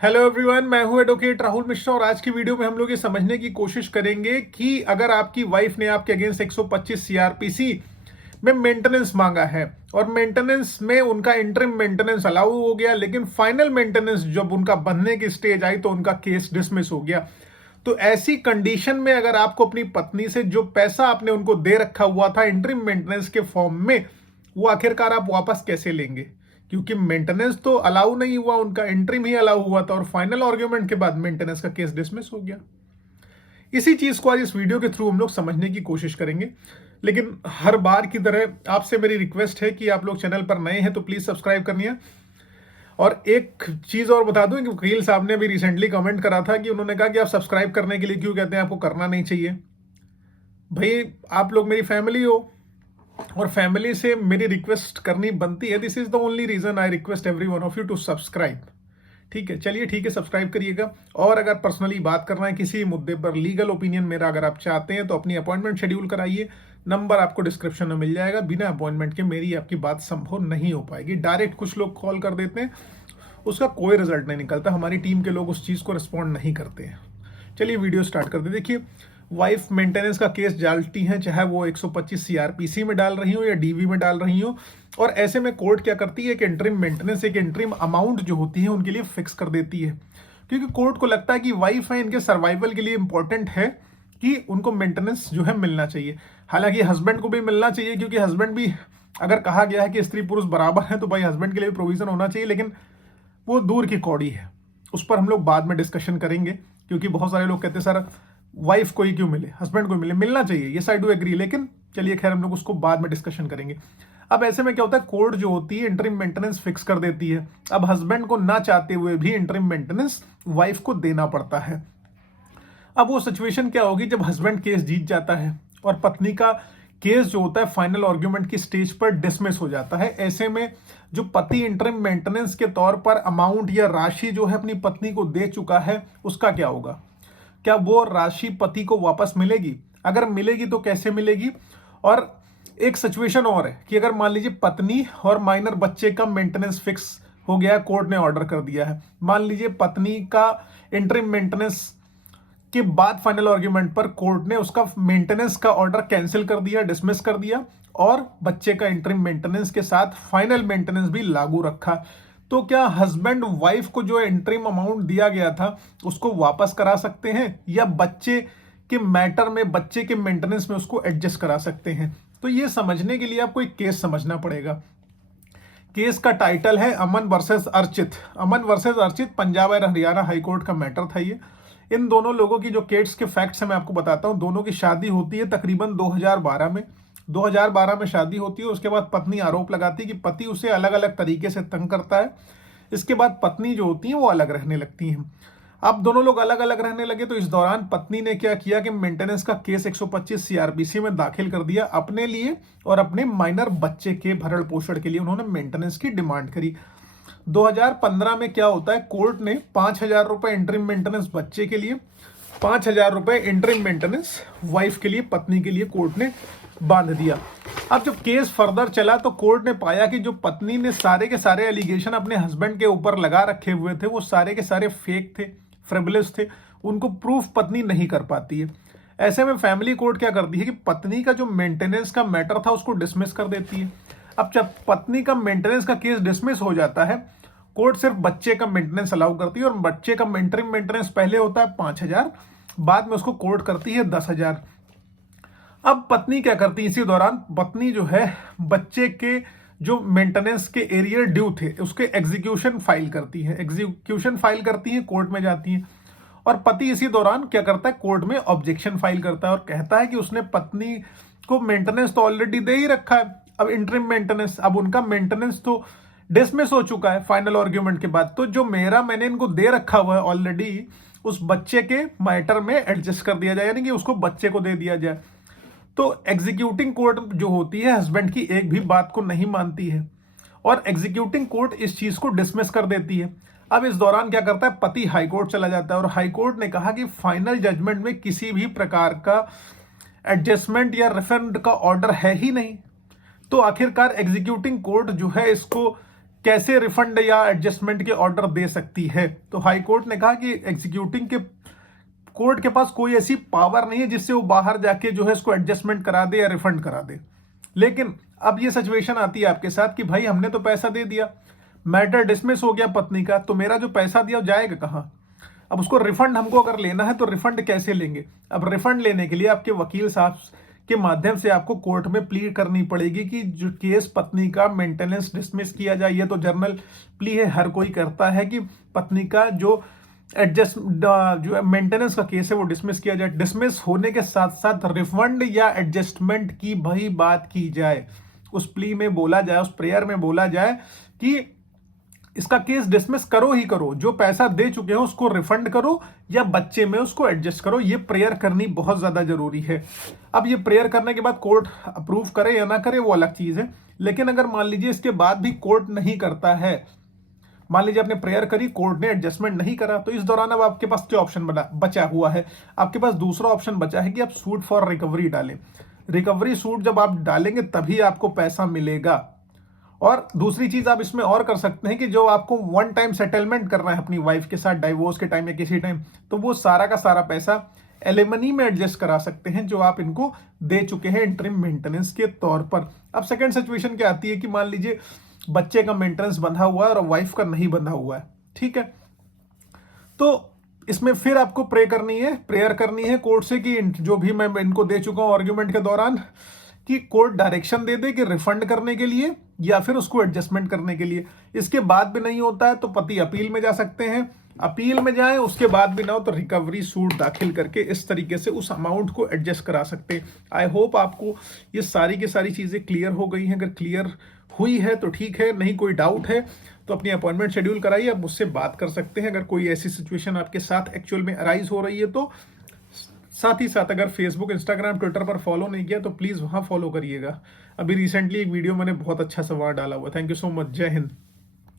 Hello everyone, मैं हूं advocate Rahul Mishra और आज की वीडियो में हम लोग ये समझने की कोशिश करेंगे कि अगर आपकी वाइफ ने आपके अगेंस्ट 125 सीआरपीसी में मेंटेनेंस मांगा है और मेंटेनेंस में उनका इंटरिम मेंटेनेंस अलाउ हो गया, लेकिन फाइनल मेंटेनेंस जब उनका बनने की स्टेज आई तो उनका केस डिसमिस हो गया। तो ऐसी कंडीशन में अगर आपको अपनी पत्नी से जो पैसा आपने उनको दे रखा हुआ था इंटरिम मेंटेनेंस के फॉर्म में, वो आखिरकार आप वापस कैसे लेंगे? क्योंकि मेंटेनेंस तो अलाउ नहीं हुआ, उनका इंटरिम ही अलाउ हुआ था और फाइनल आर्ग्यूमेंट के बाद मेंटेनेंस का केस डिसमिस हो गया। इसी चीज को आज इस वीडियो के थ्रू हम लोग समझने की कोशिश करेंगे। लेकिन हर बार की तरह आपसे मेरी रिक्वेस्ट है कि आप लोग चैनल पर नए हैं तो प्लीज सब्सक्राइब करनिए। और एक चीज और बता दूं कि वकील साहब ने भी रिसेंटली कमेंट करा था कि उन्होंने कहा कि आप सब्सक्राइब करने के लिए क्यों कहते हैं, आपको करना नहीं चाहिए। भाई, आप लोग मेरी फैमिली हो और फैमिली से मेरी रिक्वेस्ट करनी बनती है। This is the only reason I request every one of you to subscribe. ठीक है, चलिए ठीक है, सब्सक्राइब करिएगा। और अगर पर्सनली बात करना है किसी मुद्दे पर, लीगल ओपिनियन मेरा अगर आप चाहते हैं तो अपनी अपॉइंटमेंट शेड्यूल कराइए। नंबर आपको डिस्क्रिप्शन में मिल जाएगा। बिना अपॉइंटमेंट के मेरी आपकी बात संभव नहीं हो पाएगी। डायरेक्ट कुछ लोग कॉल कर देते हैं, उसका कोई रिजल्ट नहीं निकलता। हमारी टीम के लोग उस चीज़ को रिस्पॉन्ड नहीं करते हैं। चलिए वीडियो स्टार्ट करते। देखिए, वाइफ मेंटेनेंस का केस डालती हैं, चाहे वो 125 सीआरपीसी में डाल रही हो या डीवी में डाल रही हो। और ऐसे में कोर्ट क्या करती है कि इंटरिम मेंटेनेंस, एक इंटरिम अमाउंट जो होती है उनके लिए फिक्स कर देती है। क्योंकि कोर्ट को लगता है कि वाइफ है, इनके सर्वाइवल के लिए इंपॉर्टेंट है कि उनको मेंटेनेंस जो है मिलना चाहिए। हालांकि हस्बैंड को भी मिलना चाहिए, क्योंकि हस्बैंड भी, अगर कहा गया है कि स्त्री पुरुष बराबर है तो भाई हस्बैंड के लिए भी प्रोविजन होना चाहिए। लेकिन वो दूर की कौड़ी है, उस पर हम लोग बाद में डिस्कशन करेंगे। क्योंकि बहुत सारे लोग कहते हैं सर वाइफ को ही क्यों मिले, हस्बैंड को मिले। मिलना चाहिए, ये आई डू एग्री, लेकिन चलिए खैर हम लोग उसको बाद में डिस्कशन करेंगे। अब ऐसे में क्या होता है, कोर्ट जो होती है इंटरिम मेंटेनेंस फिक्स कर देती है। अब हस्बैंड को ना चाहते हुए भी इंटरिम मेंटेनेंस वाइफ को देना पड़ता है। अब वो सिचुएशन क्या होगी जब हस्बैंड केस जीत जाता है और पत्नी का केस जो होता है फाइनल आर्ग्यूमेंट की स्टेज पर डिसमिस हो जाता है। ऐसे में जो पति इंटरिम मेंटेनेंस के तौर पर अमाउंट या राशि जो है अपनी पत्नी को दे चुका है, उसका क्या होगा? क्या वो राशि पति को वापस मिलेगी? अगर मिलेगी तो कैसे मिलेगी? और एक सिचुएशन और है कि अगर मान लीजिए पत्नी और माइनर बच्चे का मेंटेनेंस फिक्स हो गया, कोर्ट ने ऑर्डर कर दिया है। मान लीजिए पत्नी का इंटरिम मेंटेनेंस के बाद फाइनल आर्ग्यूमेंट पर कोर्ट ने उसका मेंटेनेंस का ऑर्डर कैंसिल कर दिया, डिसमिस कर दिया, और बच्चे का इंटरिम मेंटेनेंस के साथ फाइनल मेंटेनेंस भी लागू रखा। तो क्या हस्बैंड वाइफ को जो इंटरिम अमाउंट दिया गया था उसको वापस करा सकते हैं, या बच्चे के मैटर में, बच्चे के मेंटेनेंस में उसको एडजस्ट करा सकते हैं? तो ये समझने के लिए आपको एक केस समझना पड़ेगा। केस का टाइटल है अमन वर्सेस अर्चित। अमन वर्सेस अर्चित पंजाब और हरियाणा हाईकोर्ट का मैटर था ये। इन दोनों लोगों की जो केस के फैक्ट्स हैं मैं आपको बताता हूं। दोनों की शादी होती है तकरीबन 2012 में। 2012 में शादी होती है। उसके बाद पत्नी आरोप लगाती है कि पति उसे अलग अलग तरीके से तंग करता है। इसके बाद पत्नी जो होती है वो अलग रहने लगती हैं। अब दोनों लोग अलग अलग रहने लगे, तो इस दौरान पत्नी ने क्या किया कि मेंटेनेंस का केस 125 सीआरपीसी में दाखिल कर दिया अपने लिए और अपने माइनर बच्चे के भरण पोषण के लिए। उन्होंने मेंटेनेंस की डिमांड करी। 2015 में क्या होता है, कोर्ट ने 5,000 रुपए इंटरिम मेंटेनेंस बच्चे के लिए, 5,000 रुपए इंटरिम मेंटेनेंस वाइफ के लिए, पत्नी के लिए कोर्ट ने बांध दिया। अब जब केस फर्दर चला तो कोर्ट ने पाया कि जो पत्नी ने सारे के सारे एलिगेशन अपने हस्बैंड के ऊपर लगा रखे हुए थे वो सारे के सारे फेक थे, फ्रिवलेस थे। उनको प्रूफ पत्नी नहीं कर पाती है। ऐसे में फैमिली कोर्ट क्या करती है कि पत्नी का जो मेंटेनेंस का मैटर था उसको डिसमिस कर देती है। अब जब पत्नी का मेंटेनेंस का केस डिसमिस हो जाता है, कोर्ट सिर्फ बच्चे का मेंटेनेंस अलाउ करती है। और बच्चे का इंटरिम मेंटेनेंस पहले होता है 5,000, बाद में उसको कोर्ट करती है 10,000। अब पत्नी क्या करती है, इसी दौरान पत्नी जो है बच्चे के जो मेंटेनेंस के एरियर ड्यू थे उसके एग्जीक्यूशन फाइल करती है। एग्जीक्यूशन फाइल करती है, कोर्ट में जाती है। और पति इसी दौरान क्या करता है, कोर्ट में ऑब्जेक्शन फाइल करता है और कहता है कि उसने पत्नी को मेंटेनेंस तो ऑलरेडी दे ही रखा है, अब इंटरिम मेंटेनेंस, अब उनका मेंटेनेंस तो डिसमिस हो चुका है फाइनल आर्ग्यूमेंट के बाद, तो जो मैंने इनको दे रखा हुआ है ऑलरेडी, उस बच्चे के मैटर में एडजस्ट कर दिया जाए, यानी कि उसको बच्चे को दे दिया जाए। तो एग्जीक्यूटिंग कोर्ट जो होती है हस्बैंड की एक भी बात को नहीं मानती है और एग्जीक्यूटिंग कोर्ट इस चीज को डिसमिस कर देती है। अब इस दौरान क्या करता है, पति हाईकोर्ट चला जाता है और हाईकोर्ट ने कहा कि फाइनल जजमेंट में किसी भी प्रकार का एडजस्टमेंट या रिफंड का ऑर्डर है ही नहीं। तो आखिरकार एग्जीक्यूटिंग कोर्ट जो है इसको कैसे रिफंड या एडजस्टमेंट के ऑर्डर दे सकती है। तो हाई कोर्ट ने कहा कि एग्जीक्यूटिंग के कोर्ट के पास कोई ऐसी पावर नहीं है जिससे वो बाहर जाके जो है इसको एडजस्टमेंट करा दे या रिफंड करा दे। लेकिन अब ये सिचुएशन आती है आपके साथ कि भाई हमने तो पैसा दे दिया, मैटर डिसमिस हो गया पत्नी का, तो मेरा जो पैसा दिया वो जाएगा कहाँ? अब उसको रिफंड हमको अगर लेना है तो रिफंड कैसे लेंगे? अब रिफंड लेने के लिए आपके वकील साहब के माध्यम से आपको कोर्ट में प्ली करनी पड़ेगी कि जो केस पत्नी का मेंटेनेंस डिसमिस किया जाए। ये तो जर्नल प्ली है, हर कोई करता है कि पत्नी का जो जो मेंटेनेंस का केस है वो डिसमिस किया जाए। डिसमिस होने के साथ साथ रिफंड या एडजस्टमेंट की भाई बात की जाए, उस प्ली में बोला जाए, उस प्रेयर में बोला जाए कि इसका केस डिसमिस करो ही करो, जो पैसा दे चुके हो उसको रिफंड करो या बच्चे में उसको एडजस्ट करो। ये प्रेयर करनी बहुत ज्यादा जरूरी है। अब ये प्रेयर करने के बाद कोर्ट अप्रूव करे या ना करे वो अलग चीज है, लेकिन अगर मान लीजिए इसके बाद भी कोर्ट नहीं करता है, मान लीजिए आपने प्रेयर करी, कोर्ट ने एडजस्टमेंट नहीं करा, तो इस दौरान अब आपके पास क्या ऑप्शन बचा हुआ है? आपके पास दूसरा ऑप्शन बचा है कि आप सूट फॉर रिकवरी डालें। रिकवरी सूट जब आप डालेंगे तभी आपको पैसा मिलेगा। और दूसरी चीज आप इसमें और कर सकते हैं कि जो आपको वन टाइम सेटलमेंट करना है अपनी वाइफ के साथ डाइवोर्स के टाइम या किसी टाइम, तो वो सारा का सारा पैसा एलिमनी में एडजस्ट करा सकते हैं जो आप इनको दे चुके हैं इंटरिम मेंटेनेंस के तौर पर। अब सेकंड सिचुएशन क्या आती है कि मान लीजिए बच्चे का मेंटेनेंस बंधा हुआ है और वाइफ का नहीं बंधा हुआ है, ठीक है, तो इसमें फिर आपको प्रेयर करनी है कोर्ट से कि जो भी मैं इनको दे चुका हूं आर्ग्यूमेंट के दौरान, कि कोर्ट डायरेक्शन दे दे कि रिफंड करने के लिए या फिर उसको एडजस्टमेंट करने के लिए। इसके बाद भी नहीं होता है तो पति अपील में जा सकते हैं, अपील में जाएं, उसके बाद भी ना हो तो रिकवरी सूट दाखिल करके इस तरीके से उस अमाउंट को एडजस्ट करा सकते हैं। आई होप आपको ये सारी की सारी चीजें क्लियर हो गई हैं। अगर क्लियर हुई है तो ठीक है, नहीं कोई डाउट है तो अपनी अपॉइंटमेंट शेड्यूल कराइए, आप मुझसे बात कर सकते हैं। अगर कोई ऐसी सिचुएशन आपके साथ एक्चुअल में अराइज हो रही है तो साथ ही साथ अगर फेसबुक, इंस्टाग्राम, ट्विटर पर फॉलो नहीं किया तो प्लीज़ वहाँ फॉलो करिएगा। अभी रिसेंटली एक वीडियो मैंने बहुत अच्छा सवाल डाला हुआ। Thank you so much. जय हिंद।